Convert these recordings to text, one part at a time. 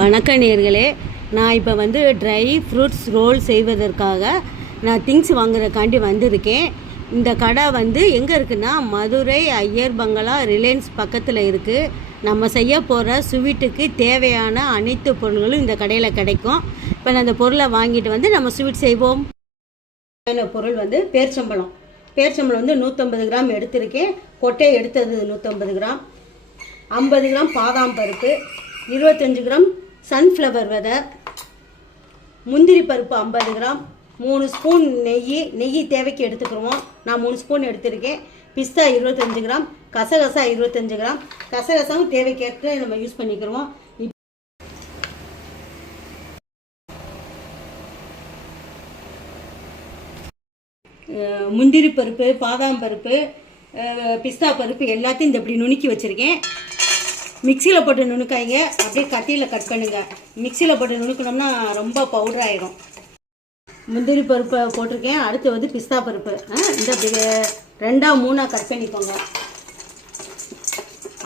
வணக்க நேர்களே, நான் இப்போ வந்து ட்ரை ஃப்ரூட்ஸ் ரோல் செய்வதற்காக நான் திங்ஸ் வாங்குறதுக்காண்டி வந்திருக்கேன். இந்த கடை வந்து எங்கே இருக்குன்னா, மதுரை ஐயர் பங்களா ரிலையன்ஸ் பக்கத்தில் இருக்குது. நம்ம செய்ய போகிற ஸ்வீட்டுக்கு தேவையான அனைத்து பொருள்களும் இந்த கடையில் கிடைக்கும். இப்போ நான் அந்த பொருளை வாங்கிட்டு வந்து நம்ம ஸ்வீட் செய்வோம். பொருள் வந்து பேர்ச்சம்பழம் வந்து 150 கிராம் எடுத்திருக்கேன். கொட்டை எடுத்தது 150 கிராம், 50 கிராம் பாதாம் பருப்பு, 25 கிராம் சன்ஃப்ளவர் விதை, முந்திரி பருப்பு 50 கிராம், 3 ஸ்பூன் நெய் தேவைக்கு எடுத்துக்கிறோம். நான் 3 ஸ்பூன் எடுத்திருக்கேன். பிஸ்தா 25 கிராம், கசகசா 25 கிராம். கசகசாவும் தேவைக்கேற்ற நம்ம யூஸ் பண்ணிக்கிறோம். முந்திரி பருப்பு, பாதாம் பருப்பு, பிஸ்தா பருப்பு எல்லாத்தையும் இந்த இப்படி நுணுக்கி வச்சுருக்கேன். மிக்சியில் போட்டு நுணுக்காய்ங்க, அப்படியே கத்தியில் கட் பண்ணுங்க. மிக்சியில் போட்டு நுணுக்கணும்னா ரொம்ப பவுடர் ஆகிடும். முந்திரி பருப்பை போட்டிருக்கேன். அடுத்து வந்து பிஸ்தா பருப்பு இந்த அப்படி 2 3 கட் பண்ணிக்கோங்க.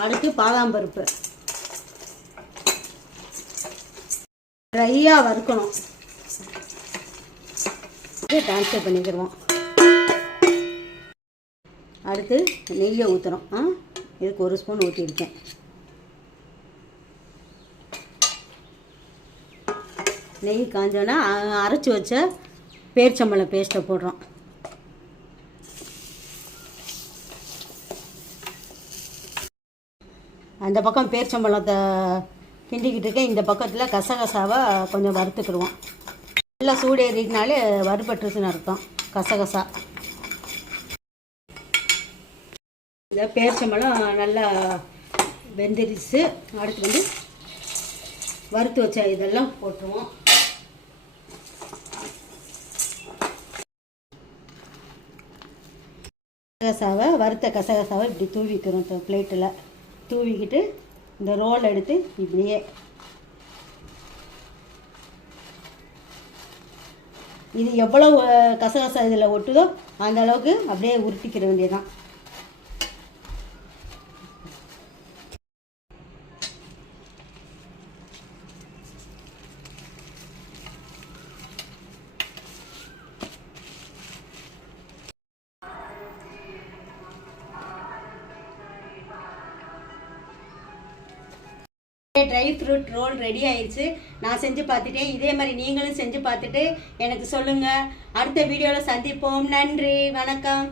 அடுத்து பாதாம் பருப்பு ட்ரையாக வறுக்கணும். ட்ரான்ஸ்ஃபர் பண்ணிக்கிறோம். அடுத்து நெய்யை ஊற்றுறோம். இதுக்கு 1 ஸ்பூன் ஊற்றிருக்கேன். நெய் காஞ்சோன்னா அரைச்சி வச்ச பேர்ச்சம்பழம் பேஸ்ட்டை போடுறோம். அந்த பக்கம் பேர்ச்சம்பழத்தை கிண்டிக்கிட்டு இருக்கேன். இந்த பக்கத்தில் கசகசாவை கொஞ்சம் வறுத்துக்கிடுவோம். நல்லா சூடேறினாலே வறுபட்டுருச்சுன்னு அர்த்தம். கசகசா இந்த பேர்ச்சம்பழம் நல்லா வெந்துருச்சு. அடுத்து வந்து வறுத்து வச்ச இதெல்லாம் போட்டுருவோம். வறுத்த கசகசாவை இப்படி தூவிக்கிறோம். பிளேட்டில் தூவிக்கிட்டு இந்த ரோல் எடுத்து இப்படியே இது எவ்வளோ கசகசா இதில் ஒட்டுதோ அந்த அளவுக்கு அப்படியே உருட்டிக்கிற வேண்டியதான். ட்ரை ஃப்ரூட் ரோல் ரெடி ஆயிடுச்சு. நான் செஞ்சு பார்த்துட்டேன். இதே மாதிரி நீங்களும் செஞ்சு பார்த்துட்டு எனக்கு சொல்லுங்கள். அடுத்த வீடியோவில் சந்திப்போம். நன்றி, வணக்கம்.